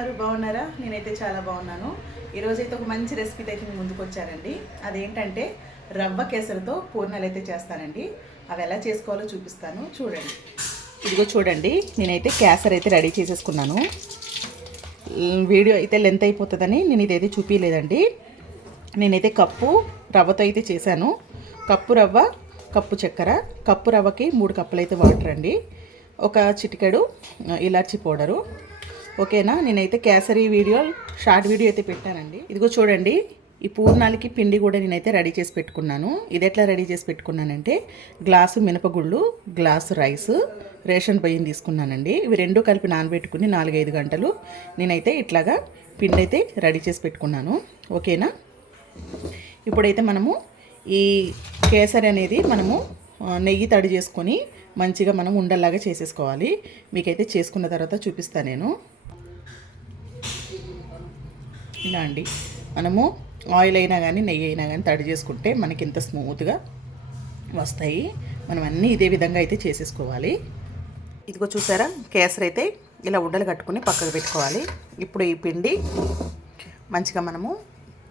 ఉన్నారు బాగున్నారా? నేనైతే చాలా బాగున్నాను. ఈరోజైతే ఒక మంచి రెసిపీతో అయితే మీ ముందుకు వచ్చానండి అదేంటంటే రవ్వ కేసరితో పూర్ణాలు అయితే చేస్తానండి. అవి ఎలా చేసుకోవాలో చూపిస్తాను. చూడండి. ఇదిగో చూడండి. నేనైతే కేసర్ అయితే రెడీ చేసేసుకున్నాను. వీడియో అయితే లెంత్ అయిపోతుందని నేను ఇదైతే చూపించలేదండి నేనైతే కప్పు రవ్వతో అయితే చేశాను. కప్పు రవ్వ కప్పు చక్కెర. కప్పు రవ్వకి మూడు కప్పులు అయితే వాటర్ అండి. ఒక చిటికెడు ఇలాచి పౌడరు. ఓకేనా? నేనైతే కేసరి వీడియో షార్ట్ వీడియో అయితే పెట్టానండి. ఇదిగో చూడండి ఈ పూర్ణాలకి పిండి కూడా నేనైతే రెడీ చేసి పెట్టుకున్నాను. ఇది ఎట్లా రెడీ చేసి పెట్టుకున్నానంటే గ్లాసు మినపగుళ్ళు గ్లాసు రైస్ రేషన్ బియ్యం తీసుకున్నానండి. ఇవి రెండు కలిపి నానబెట్టుకుని నాలుగైదు గంటలు నేనైతే ఇట్లాగా పిండి అయితే రెడీ చేసి పెట్టుకున్నాను. ఓకేనా? ఇప్పుడైతే మనము ఈ కేసరి అనేది మనము నెయ్యి తడి చేసుకొని మంచిగా మనం ఉండల్లాగా చేసేసుకోవాలి. మీకైతే చేసుకున్న తర్వాత చూపిస్తాను నేను. ఇలా అండి. మనము ఆయిల్ అయినా కానీ నెయ్యి అయినా కానీ తడి చేసుకుంటే మనకి ఇంత స్మూత్గా వస్తాయి. మనం అన్నీ ఇదే విధంగా అయితే చేసేసుకోవాలి. ఇదిగో చూసారా? కేసరి అయితే ఇలా ఉండలు కట్టుకుని పక్కకు పెట్టుకోవాలి. ఇప్పుడు ఈ పిండి మంచిగా మనము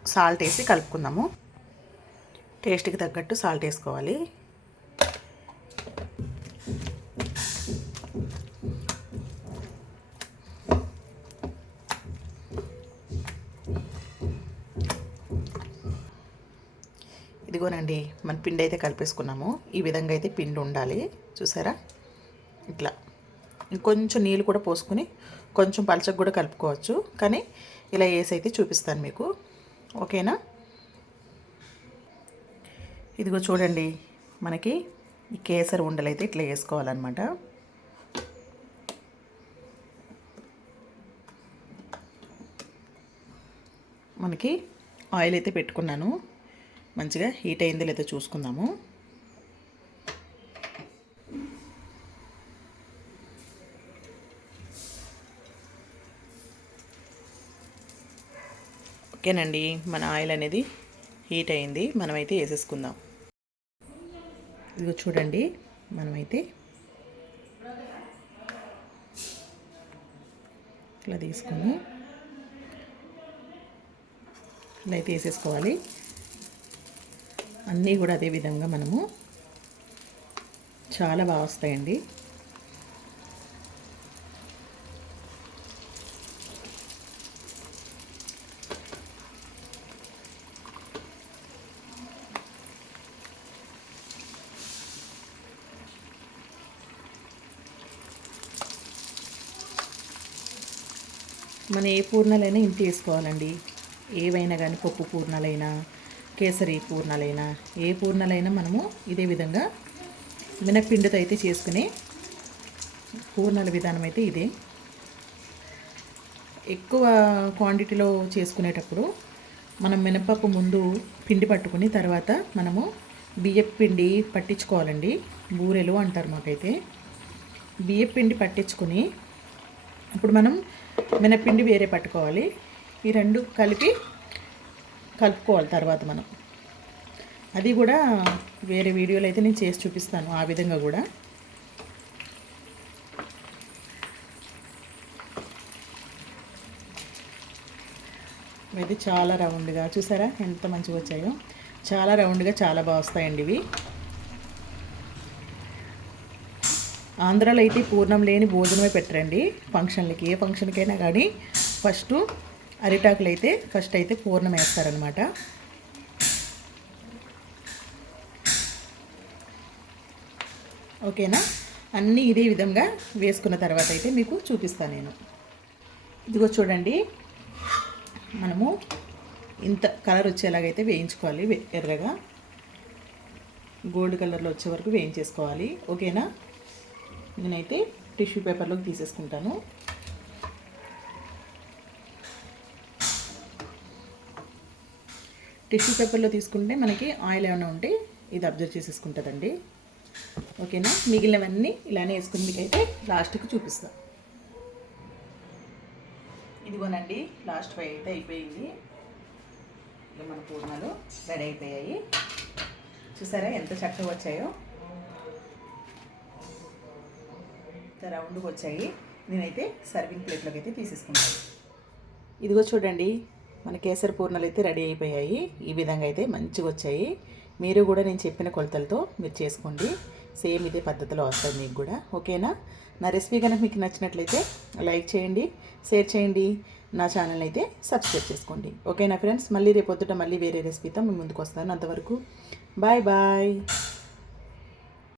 సాల్ట్ వేసి కలుపుకుందాము. టేస్ట్కి తగ్గట్టు సాల్ట్ వేసుకోవాలి. ఇదిగోనండి మన పిండి అయితే కలిపేసుకున్నాము. ఈ విధంగా అయితే పిండి ఉండాలి. చూసారా? ఇట్లా. ఇంకొంచెం నీళ్ళు కూడా పోసుకుని కొంచెం పలచకు కూడా కలుపుకోవచ్చు. కానీ ఇలా వేసి అయితే చూపిస్తాను మీకు. ఓకేనా? ఇదిగో చూడండి మనకి ఈ కేసరి ఉండలు అయితే ఇట్లా వేసుకోవాలన్నమాట. మనకి ఆయిల్ అయితే పెట్టుకున్నాను. మంచిగా హీట్ అయిందో లేదో చూసుకుందాము. ఓకేనండి మన ఆయిల్ అనేది హీట్ అయింది. మనమైతే వేసేసుకుందాం. ఇదిగో చూడండి మనమైతే ఇట్లా తీసుకొని ఇలా అయితే వేసేసుకోవాలి. అన్నీ కూడా అదే విధంగా మనము చాలా బాగా వస్తాయండి. మన ఏ పూర్ణాలైనా ఇంటి వేసుకోవాలండి. ఏవైనా కానీ పప్పు పూర్ణాలైనా కేసరి పూర్ణాలైనా ఏ పూర్ణాలైనా మనము ఇదే విధంగా మినప్పిండితో అయితే చేసుకునే పూర్ణాల విధానం అయితే ఇదే. ఎక్కువ క్వాంటిటీలో చేసుకునేటప్పుడు మనం మినపప్పు ముందు పిండి పట్టుకుని తర్వాత మనము బియ్యపు పిండి పట్టించుకోవాలండి. బూరెలు అంటారు మాకైతే. బియ్యపు పిండి పట్టించుకుని ఇప్పుడు మనం మినపిండి వేరే పట్టుకోవాలి. ఈ రెండు కలిపి కలుపుకోవాలి తర్వాత మనం. అది కూడా వేరే వీడియోలో అయితే నేను చేసి చూపిస్తాను ఆ విధంగా కూడా. ఇది చాలా రౌండ్గా చూసారా ఎంత మంచిగా వచ్చాయో? చాలా రౌండ్గా చాలా బాగా వస్తాయండి ఇవి. ఆంధ్రాలో అయితే పూర్ణం లేని భోజనమే పెట్టరండి. ఫంక్షన్లకి ఏ ఫంక్షన్కైనా కానీ ఫస్ట్ అరిటాకులు అయితే ఫస్ట్ అయితే పూర్ణం వేస్తారనమాట ఓకేనా? అన్నీ ఇదే విధంగా వేసుకున్న తర్వాత అయితే మీకు చూపిస్తాను నేను. ఇదిగో చూడండి. మనము ఇంత కలర్ వచ్చేలాగైతే వేయించుకోవాలి ఎర్రగా. గోల్డ్ కలర్లో వచ్చే వరకు వేయించేసుకోవాలి. ఓకేనా? నేనైతే టిష్యూ పేపర్లోకి తీసేసుకుంటాను. టిష్యూ పేపర్లో తీసుకుంటే మనకి ఆయిల్ ఏమైనా ఉంటే ఇది అబ్జర్వ్ చేసేసుకుంటుందండి. ఓకేనా? మిగిలినవన్నీ ఇలానే వేసుకుని మీకైతే లాస్ట్కి చూపిస్తాను ఇదిగోనండి లాస్ట్ ఫైవ్ అయితే అయిపోయింది. ఇక మన పూర్ణాలు రెడీ అయిపోయాయి. చూసారా ఎంత చక్కగా వచ్చాయో? ఎంత రౌండ్గా వచ్చాయి. నేనైతే సర్వింగ్ ప్లేట్లోకి అయితే తీసేసుకుంటాను. ఇదిగో చూడండి మన కేసరి పూర్ణాలు అయితే రెడీ అయిపోయాయి. ఈ విధంగా అయితే మంచిగా వచ్చాయి. మీరు కూడా నేను చెప్పిన కొలతలతో మీరు చేసుకోండి. సేమ్ ఇదే పద్ధతిలో వస్తుంది మీకు కూడా. ఓకేనా? నా రెసిపీ కనుక మీకు నచ్చినట్లయితే లైక్ చేయండి షేర్ చేయండి. నా ఛానల్ అయితే సబ్స్క్రైబ్ చేసుకోండి. ఓకేనా ఫ్రెండ్స్? మళ్ళీ రేపు పొద్దుట మళ్ళీ వేరే రెసిపీతో మీ ముందుకు వస్తాను అంతవరకు. Bye bye.